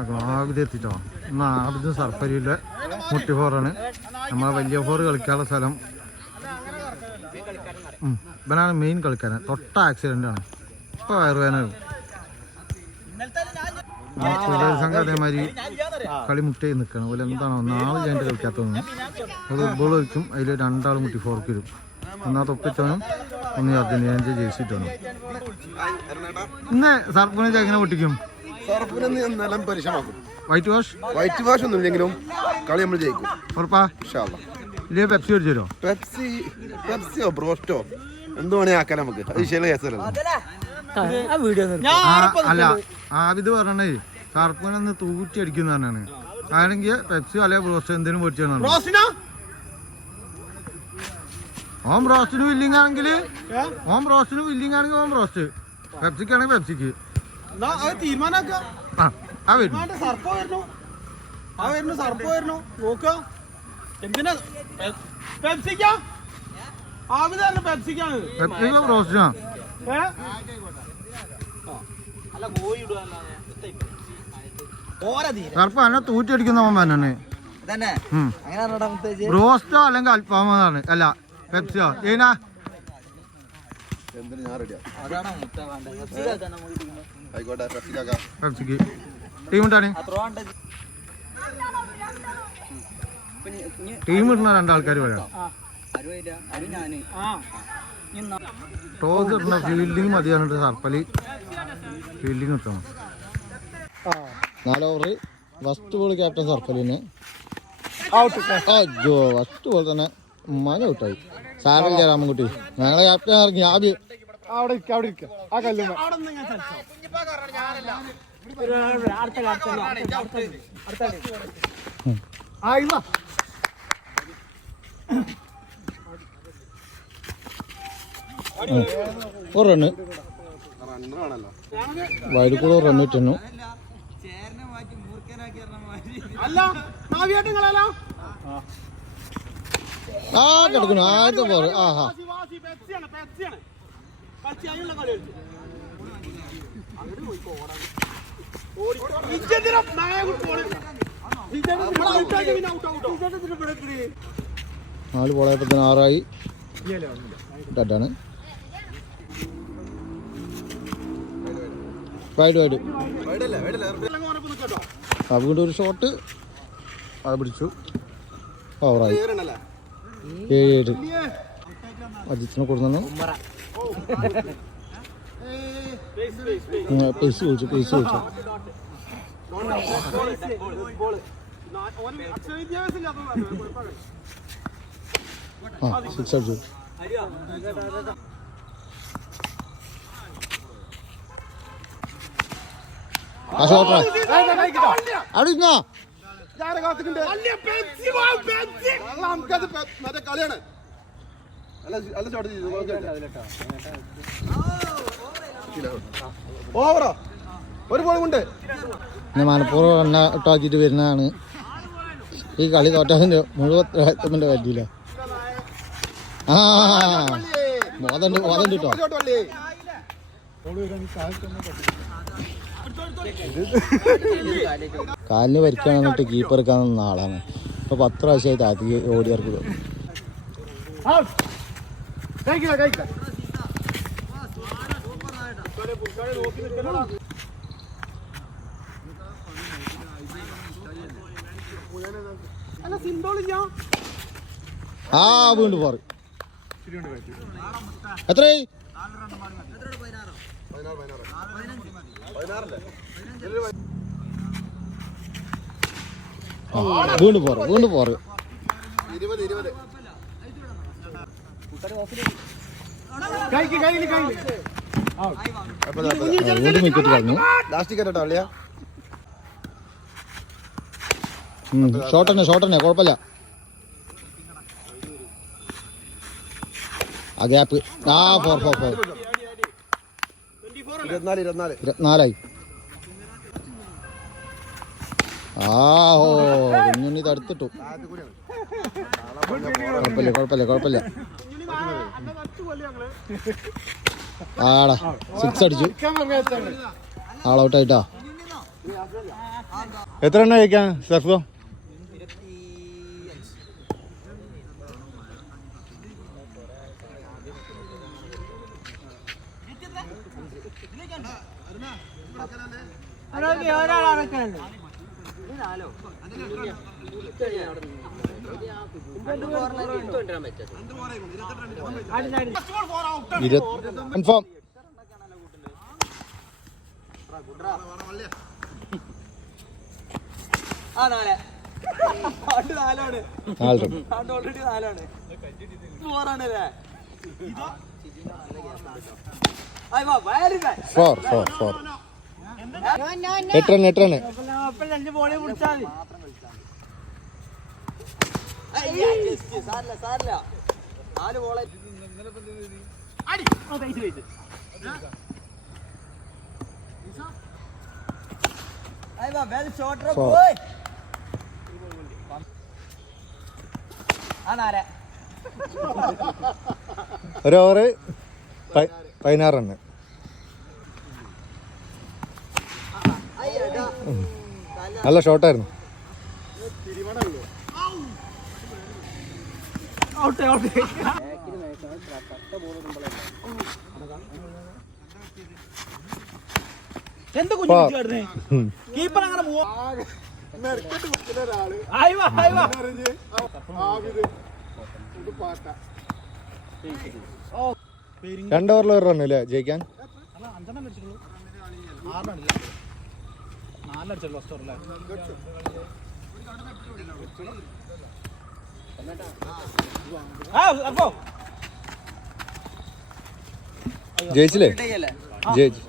ആവിതെത്തിട്ടോ. ഇന്ന് ആവിത് സർപ്പരിയിലെ മുട്ടി ഫോറാണ്. നമ്മളെ വലിയ ഫോർ കളിക്കാനുള്ള സ്ഥലം. ഇവനാണ് മെയിൻ കളിക്കാരൻ. തൊട്ട ആക്സിഡൻ്റ് ആണ്. ഇപ്പോൾ വയറുവേനാകും. സംഘം അതേമാതിരി കളി മുട്ടയിൽ നിൽക്കണം. അതുപോലെ എന്താണോ 4 ജാൻറ്റ് കളിക്കാത്തതൊന്നും അത് ഫുട്ബോൾ കളിക്കും. അതിൽ 2 ആൾ മുട്ടി ഫോർക്ക് വരും. ഒന്നാ തൊപ്പിച്ചവനും ഒന്ന് അർജന്റീനൻ്റെ ജേഴ്സിട്ടവനും. ഇന്ന് സർപ്പിനെ എങ്ങനെ പൊട്ടിക്കും? വൈറ്റ് വാഷ് ഒന്നും ഇല്ലെങ്കിലും കളി നമ്മൾ ജയിക്കും. ഉറപ്പാ? ഇല്ലേ പെപ്സി മേടിച്ചു തരുമോ? പെപ്സിയോ ബ്രോസ്റ്റോ എന്ത് വേണേ ആക്കാൻ നമുക്ക്. അത് വിഷയം കേസല്ലോ. അല്ല ആവിത് പറഞ്ഞേ സർപ്പിനൊന്ന് തൂറ്റി അടിക്കുന്ന പറഞ്ഞാണ്. ആണെങ്കിൽ പെപ്സി അല്ലെ ബ്രോസ്റ്റോ എന്തിനും മേടിച്ചു. ഓം ബ്രോസ്റ്റിന് വില്ലിങ് ആണെങ്കിൽ ഓം ബ്രോസ്റ്റ്, പെപ്സിക്കാണെങ്കിൽ പെപ്സിക്ക്. ബ്രോസ്റ്റിനാ സർപ്പ എന്നെ തൂറ്റടിക്കുന്നവൻ തന്നെ. ബ്രോസ്റ്റോ അല്ലെങ്കിൽ അൽഫാമാണ്. അല്ല പെപ്സിയോ ഏനാ പെപ്സിക്ക് ടീം ഇട്ടാണ്. ടീം ഇടുന്ന 2 ആൾക്കാർ പറയാം. ടോസ് ഇടുന്ന ഫീൽഡിങ് മതിയാണ്. സർപ്പലി ഫീൽഡിങ് കിട്ടണം. 4 ഓവർ ഫസ്റ്റ് ബോൾ ക്യാപ്റ്റൻ സർപ്പലിന് അയ്യോ ഫസ്റ്റ് ബോൾ തന്നെ മന ഔട്ടായി. സാരമില്ല രാമൻകുട്ടി, ഞങ്ങളെ ക്യാപ്റ്റൻ ഇറങ്ങി ആദ്യം. ഒരു റണ്ണ് വൈഡ് കൂടെ റണ്ണ് കിട്ടുന്നു. ആ കിടക്കുന്നു ആദ്യത്തെ പോറ്. ആഹാ നാല് ബോളായപ്പത്തിന് 6 ആയി. ഡാണ് വൈഡ് അതുകൊണ്ട് ഒരു ഷോട്ട് അത് പിടിച്ചു. ഓവറായി. 7 അജിത്തിനെ കൊടുത്തു. പേസ് ചോദിച്ചു. ആ 6 അടിച്ചു. ആ ഷോട്ടാ അവിടെ ഇരുന്നോ? കളിയാണ്. ഓവറോ ഒരു ബോൾ കൊണ്ട് മനപ്പൂർവ്വം എണ്ണ ഇട്ടാക്കിയിട്ട് വരുന്നതാണ്. ഈ കളി തോറ്റതിന്റെ മുഴുവൻ ഉത്തരവാദിത്തത്തിന്റെ കാര്യമില്ല. ആ മോദണ്ട് കേട്ടോ. കാലിന് പരിക്കാൻ വന്നിട്ട് കീപ്പർ എടുക്കാൻ നിന്ന ആളാണ്. ഇപ്പൊ 10 പ്രാവശ്യമായി താത്തി ഓടിയർക്ക്. ആ വീണ്ടും പോറ്. എത്രയായി? വീണ്ടും പോറ്. വീണ്ടും വിക്കറ്റ് കളഞ്ഞു. ഷോട്ട് തന്നെ കുഴപ്പമില്ല. ആ ഗ്യാപ്പ്. ആ 4 24ആയി. ആഹോ കുഞ്ഞുണ്ണി തടുത്തിട്ടു. കുഴപ്പമില്ല. ആടാ 6 അടിച്ചു. ആളൗട്ടായിട്ടാ. എത്ര എണ്ണ കഴിക്കാൻ സർഫോ? കൺഫേം. എട്ടരണ് ഒരു ഓവറ് 16 റണ്ണ്. നല്ല ഷോട്ടായിരുന്നു. കീപ്പർ അങ്ങനെ രണ്ട് ഓവറിൽ ഒരു റണ്ണ് അല്ലേ ജയിക്കാൻ? ജയിച്ചില്ലേ? ജയിച്ചു.